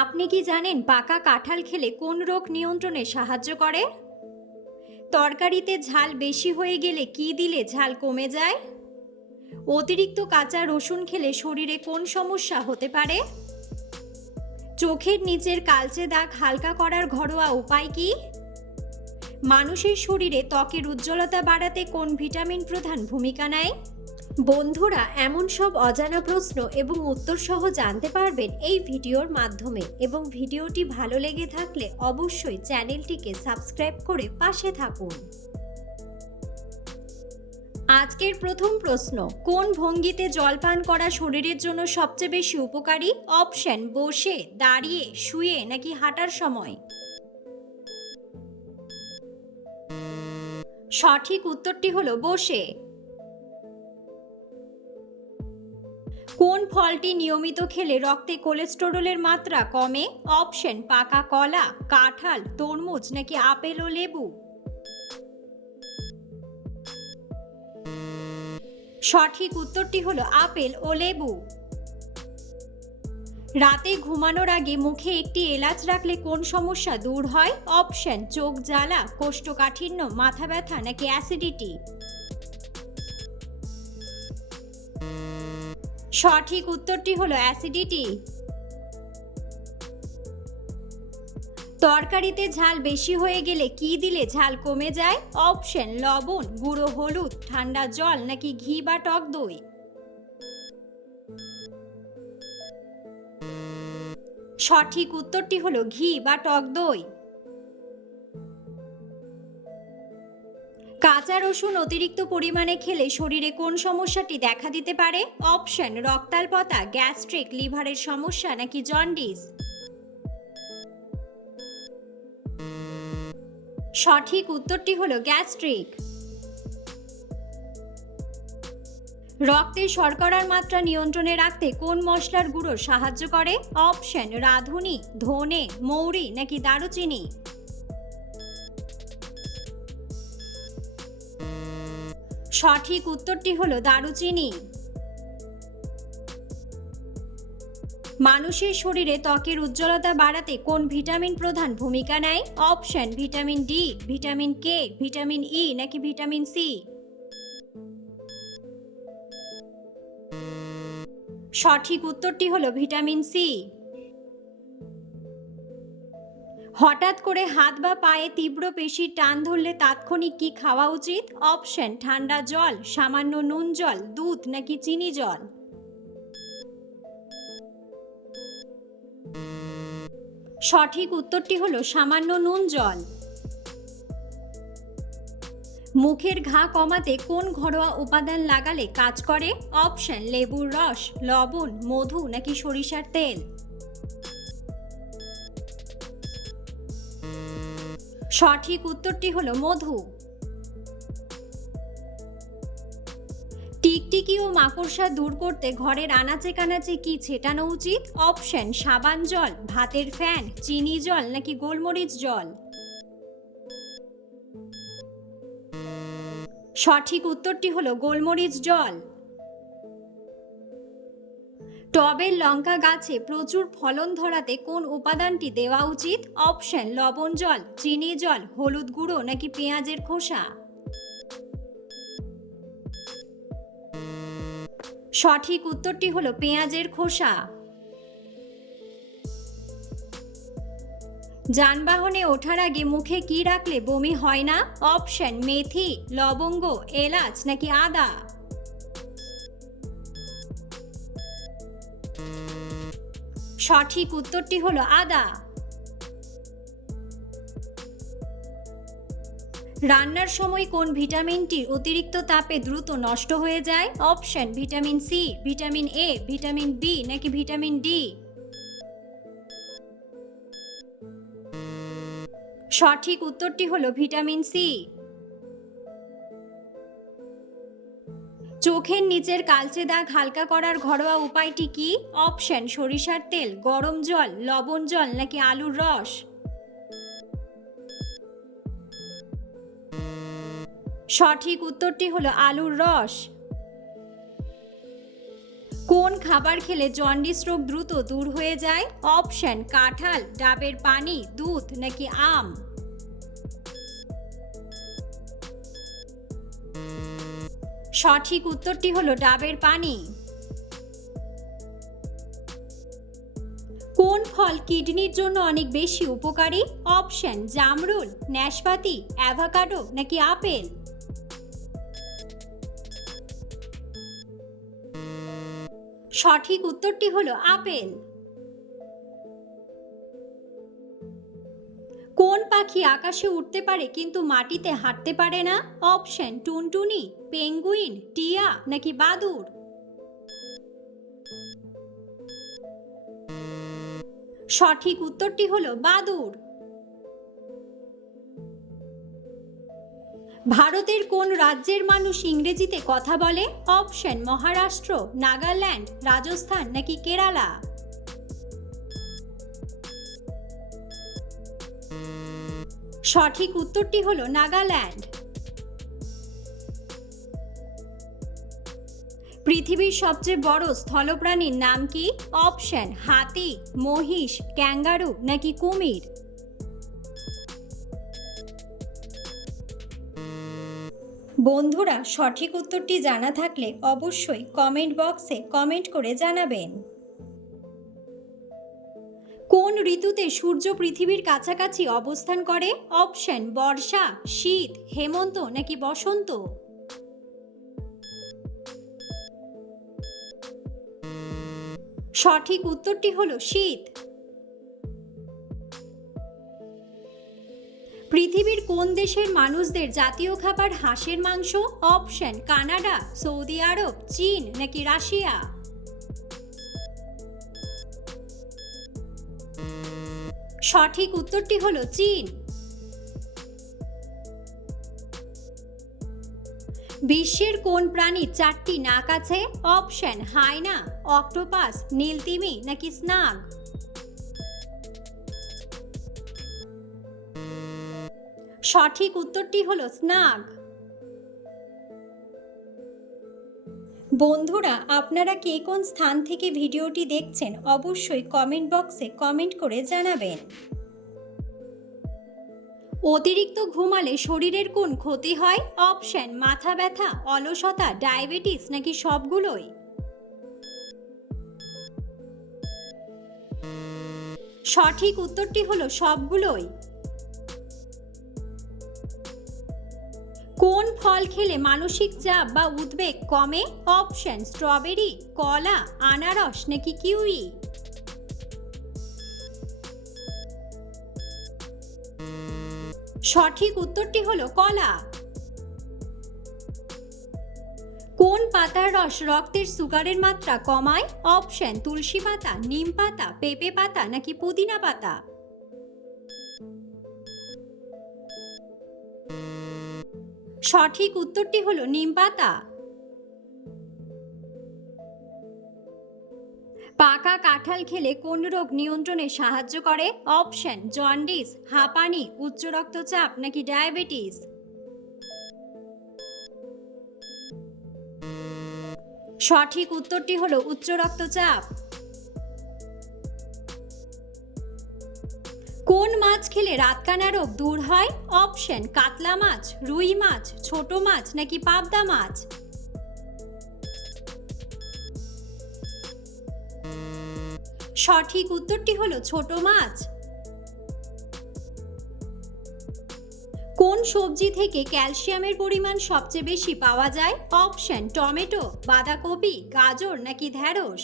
আপনি কি জানেন পাকা কাঁঠাল খেলে কোন রোগ নিয়ন্ত্রণে সাহায্য করে? তরকারিতে ঝাল বেশি হয়ে গেলে কি দিলে ঝাল কমে যায়? অতিরিক্ত কাঁচা রসুন খেলে শরীরে কোন সমস্যা হতে পারে? চোখের নিচের কালচে দাগ হালকা করার ঘরোয়া উপায় কি? মানুষের শরীরে ত্বকের উজ্জ্বলতা বাড়াতে কোন ভিটামিন প্রধান ভূমিকা নেয়? বন্ধুরা, এমন সব অজানা প্রশ্ন এবং উত্তর সহ জানতে পারবেন এই ভিডিওর মাধ্যমে, এবং ভিডিওটি ভালো লেগে থাকলে অবশ্যই চ্যানেলটিকে সাবস্ক্রাইব করে পাশে থাকুন। আজকের প্রথম প্রশ্ন, কোন ভঙ্গিতে জলপান করা শরীরের জন্য সবচেয়ে বেশি উপকারী? অপশন: বসে, দাঁড়িয়ে, শুয়ে নাকি হাঁটার সময়। সঠিক উত্তরটি হলো বসে। কোন ফলটি নিয়মিত খেলে রক্তে কোলেস্টেরলের মাত্রা কমে? অপশন: পাকা কলা, কাঁঠাল, তরমুজ নাকি আপেল ও লেবু। সঠিক উত্তরটি হলো আপেল ও লেবু। রাতে ঘুমানোর আগে মুখে একটি এলাচ রাখলে কোন সমস্যা দূর হয়? অপশন: চোখ জ্বালা, কোষ্ঠকাঠিন্য, মাথা ব্যথা নাকি অ্যাসিডিটি। সঠিক উত্তরটি হলো অ্যাসিডিটি। তরকারিতে ঝাল বেশি হয়ে গেলে কি দিলে ঝাল কমে যায়? অপশন: লবণ, গুঁড়ো হলুদ, ঠান্ডা জল নাকি ঘি বা টক দই। সঠিক উত্তরটি হলো ঘি বা টক দই। কাঁচা রসুন অতিরিক্ত পরিমাণে খেলে শরীরে কোন সমস্যাটি দেখা দিতে পারে? অপশন: রক্তাল্পতা, গ্যাস্ট্রিক, লিভারের সমস্যা নাকি জন্ডিস। সঠিক উত্তরটি হলো গ্যাস্ট্রিক। রক্তে শর্করার মাত্রা নিয়ন্ত্রণে রাখতে কোন মশলার গুঁড়ো সাহায্য করে? অপশন: রাঁধুনি, ধনে, মৌরি নাকি দারুচিনি। সঠিক উত্তরটি হলো দারুচিনি। মানুষের শরীরে ত্বকের উজ্জ্বলতা বাড়াতে কোন ভিটামিন প্রধান ভূমিকা নেয়? Option: vitamin D, vitamin K, vitamin E নাকি ভিটামিন সি। সঠিক উত্তরটি হলো ভিটামিন সি। হঠাৎ করে হাত বা পায়ে তীব্র পেশির টান ধরলে তাৎক্ষণিক কি খাওয়া উচিত? অপশন: ঠান্ডা জল, সামান্য নুন জল, দুধ নাকি চিনি জল। সঠিক উত্তরটি হলো সামান্য নুন জল। মুখের ঘা কমাতে কোন ঘরোয়া উপাদান লাগালে কাজ করে? অপশন: লেবুর রস, লবণ, মধু নাকি সরিষার তেল। সঠিক উত্তরটি হলো মধু। টিকটিকি ও মাকড়সা দূর করতে ঘরের আনাচে কানাচে কি ছেটানো উচিত? অপশন: সাবান জল, ভাতের ফ্যান, চিনি জল নাকি গোলমরিচ জল। সঠিক উত্তরটি হলো গোলমরিচ জল। টবের লঙ্কা গাছে প্রচুর ফলন ধরাতে কোন উপাদানটি দেওয়া উচিত? অপশন: লবণ জল, চিনি জল, হলুদ গুঁড়ো নাকি পেঁয়াজের খোসা। সঠিক উত্তরটি হলো পেঁয়াজের খোসা। যানবাহনে ওঠার আগে মুখে কি রাখলে বমি হয় না? অপশন: মেথি, লবঙ্গ, এলাচ নাকি আদা। সঠিক উত্তরটি হলো আদা। রান্নার সময় কোন ভিটামিনটি অতিরিক্ত তাপে দ্রুত নষ্ট হয়ে যায়? Option: vitamin C, vitamin A, vitamin B নাকি ভিটামিন ডি। সঠিক উত্তরটি হলো ভিটামিন সি। চোখের নিচের কালচে দাগ হালকা করার ঘরোয়া উপায়টি কি? অপশন: সরিষার তেল, গরম জল, লবণ জল নাকি আলুর রস। সঠিক উত্তরটি হলো আলুর রস। কোন খাবার খেলে জন্ডিস রোগ দ্রুত দূর হয়ে যায়? অপশন কাঁঠাল, ডাবের পানি, দুধ নাকি আম। সঠিক উত্তরটি হলো ডাবের পানি। কোন ফল কিডনির জন্য অনেক বেশি উপকারী? অপশন জামরুল, নাশপাতি, অ্যাভোকাডো নাকি আপেল। সঠিক উত্তরটি হলো আপেল। কোন পাখি আকাশে উঠতে পারে কিন্তু মাটিতে হাঁটতে পারে না? অপশন টুনটুনি, পেঙ্গুইন, টিয়া নাকি বাদুড়। সঠিক উত্তরটি হলো বাদুড়। ভারতের কোন রাজ্যের মানুষ ইংরেজিতে কথা বলে? অপশন মহারাষ্ট্র, নাগাল্যান্ড, রাজস্থান নাকি কেরালা। সঠিক উত্তরটি হলো নাগাল্যান্ড। পৃথিবীর সবচেয়ে বড় স্থলপ্রাণীর নাম কি? অপশন হাতি, মহিষ, ক্যাঙ্গারু নাকি কুমির। বন্ধুরা, সঠিক উত্তরটি জানা থাকলে অবশ্যই কমেন্ট বক্সে কমেন্ট করে জানাবেন। কোন ঋতুতে সূর্য পৃথিবীর কাছাকাছি অবস্থান করে? অপশন বর্ষা, শীত, হেমন্ত নাকি বসন্ত। সঠিক উত্তরটি হলো শীত। পৃথিবীর কোন দেশের মানুষদের জাতীয় খাবার হাঁসের মাংস? অপশন কানাডা, সৌদি আরব, চীন নাকি রাশিয়া। সঠিক উত্তরটি হলো চীন। বিশ্বের কোন প্রাণীর 4টি নাক আছে? অপশন হায়না, অক্টোপাস, নীলতিমি নাকি স্নাগ। সঠিক উত্তরটি হলো স্নাগ। বন্ধুরা, আপনারা কে কোন স্থান থেকে ভিডিওটি দেখছেন অবশ্যই কমেন্ট বক্সে কমেন্ট করে জানাবেন। অতিরিক্ত ঘুমালে শরীরের কোন ক্ষতি হয়? অপশন মাথা ব্যথা, অলসতা, ডায়াবেটিস নাকি সবগুলোই। সঠিক উত্তরটি হলো সবগুলোই। কোন ফল খেলে মানসিক চাপ বা উদ্বেগ কমে? অপশন স্ট্রবেরি, কলা, আনারস নাকি কিউই। সঠিক উত্তরটি হলো কলা। কোন পাতার রস রক্তের সুগারের মাত্রা কমায়? অপশন তুলসী পাতা, নিম পাতা, পেঁপে পাতা নাকি পুদিনা পাতা। সঠিক উত্তরটি হলো নিম পাতা। পাকা কাঁঠাল খেলে কোন রোগ নিয়ন্ত্রণে সাহায্য করে? অপশন জন্ডিস, হাঁপানি, উচ্চ রক্তচাপ নাকি ডায়াবেটিস। সঠিক উত্তরটি হলো উচ্চ রক্তচাপ। কোন মাছ খেলে রাতকানা রোগ দূর হয়? অপশন কাতলা মাছ, রুই মাছ, ছোট মাছ নাকি পাবদা মাছ। সঠিক উত্তরটি হলো ছোট মাছ। কোন সবজি থেকে ক্যালসিয়ামের পরিমাণ সবচেয়ে বেশি পাওয়া যায়? অপশন টমেটো, বাঁধাকপি, গাজর নাকি ঢ্যাঁড়স।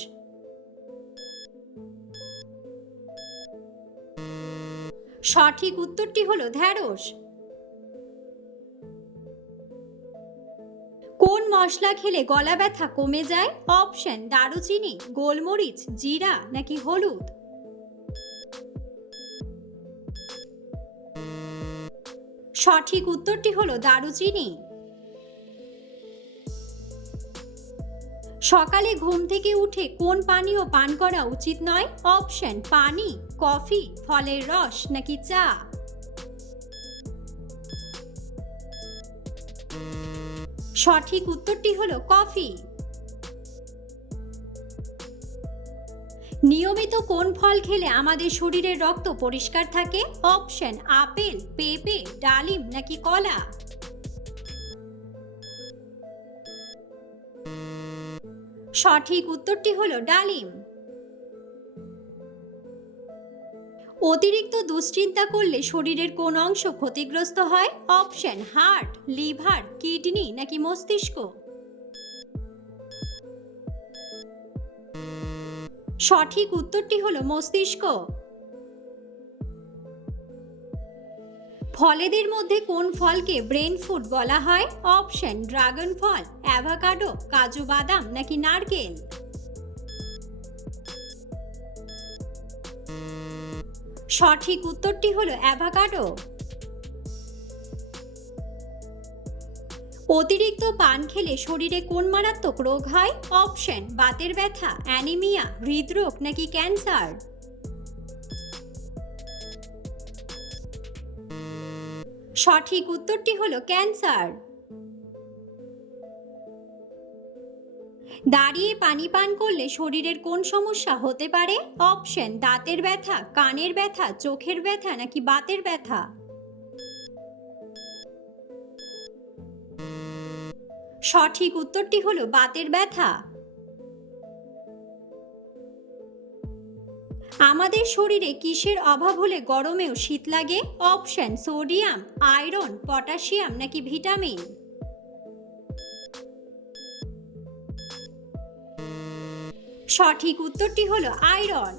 সঠিক উত্তরটি হলো ঢ্যাঁড়স। কোন মশলা খেলে গলা ব্যথা কমে যায়? অপশন দারুচিনি, গোলমরিচ, জিরা নাকি হলুদ। সঠিক উত্তরটি হলো দারুচিনি। সকালে ঘুম থেকে উঠে কোন পানীয় পান করা উচিত নয়? অপশন পানি, কফি, ফলের রস নাকি চা। সঠিক উত্তরটি হলো কফি। নিয়মিত কোন ফল খেলে আমাদের শরীরের রক্ত পরিষ্কার থাকে? অপশন আপেল, পেঁপে, ডালিম নাকি কলা? সঠিক উত্তরটি হলো ডালিম। অতিরিক্ত দুশ্চিন্তা করলে শরীরের কোন অংশ ক্ষতিগ্রস্ত হয়? অপশন হার্ট, লিভার, কিডনি নাকি মস্তিষ্ক? সঠিক উত্তরটি হলো মস্তিষ্ক। ফলেদের মধ্যে কোন ফলকে ব্রেন ফুড বলা হয়? অপশন ড্রাগন ফল, অ্যাভোকাডো, কাজু বাদাম নাকি নারকেল? সঠিক উত্তরটি হলো অ্যাভোকাডো। অতিরিক্ত পান খেলে শরীরে কোন মারাত্মক রোগ হয়? অপশন বাতের ব্যথা, অ্যানিমিয়া, হৃদরোগ নাকি ক্যান্সার? সঠিক উত্তরটি হলো ক্যান্সার। দাঁড়িয়ে পানি পান করলে শরীরের কোন সমস্যা হতে পারে? অপশন দাঁতের ব্যথা, কানের ব্যথা, চোখের ব্যথা নাকি বাতের ব্যথা? সঠিক উত্তরটি হলো বাতের ব্যথা। আমাদের শরীরে কিসের অভাব হলে গরমেও শীত লাগে? অপশন সোডিয়াম, আয়রন, পটাশিয়াম নাকি ভিটামিন? সঠিক উত্তরটি হলো আয়রন।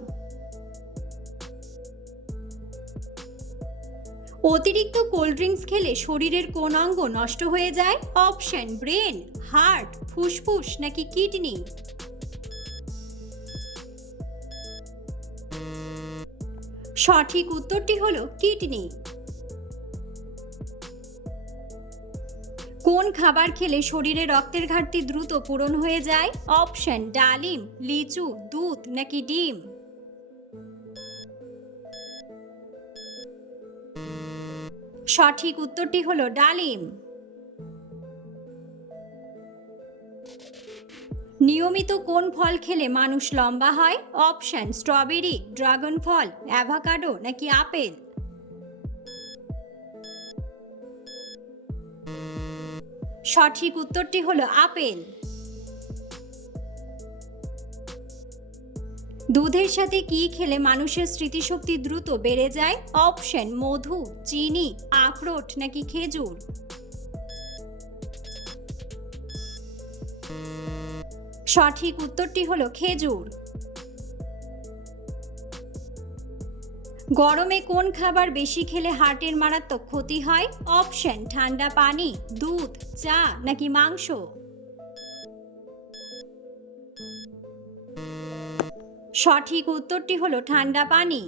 অতিরিক্ত কোল্ড ড্রিঙ্কস খেলে শরীরের কোন অঙ্গ নষ্ট হয়ে যায়? অপশন ব্রেন, হার্ট, ফুসফুস নাকি কিডনি? সঠিক উত্তরটি হলো কিডনি। কোন খাবার খেলে শরীরে রক্তের ঘাটতি দ্রুত পূরণ হয়ে যায়? অপশন ডালিম, লিচু, দুধ নাকি ডিম? সঠিক উত্তরটি হলো ডালিম। নিয়মিত কোন ফল খেলে মানুষ লম্বা হয়? অপশন স্ট্রবেরি, ড্রাগন ফল, অ্যাভোকাডো নাকি আপেল? সঠিক উত্তরটি হলো আপেল। দুধের সাথে কি খেলে মানুষের স্মৃতিশক্তি দ্রুত বেড়ে যায়? অপশন মধু, চিনি, আখরোট নাকি খেজুর? সঠিক উত্তরটি হলো খেজুর। গরমে কোন খাবার বেশি খেলে হার্টের মারাত্মক ক্ষতি হয়? অপশন ঠান্ডা পানি, দুধ, চা নাকি মাংস? সঠিক উত্তরটি হলো ঠান্ডা পানি।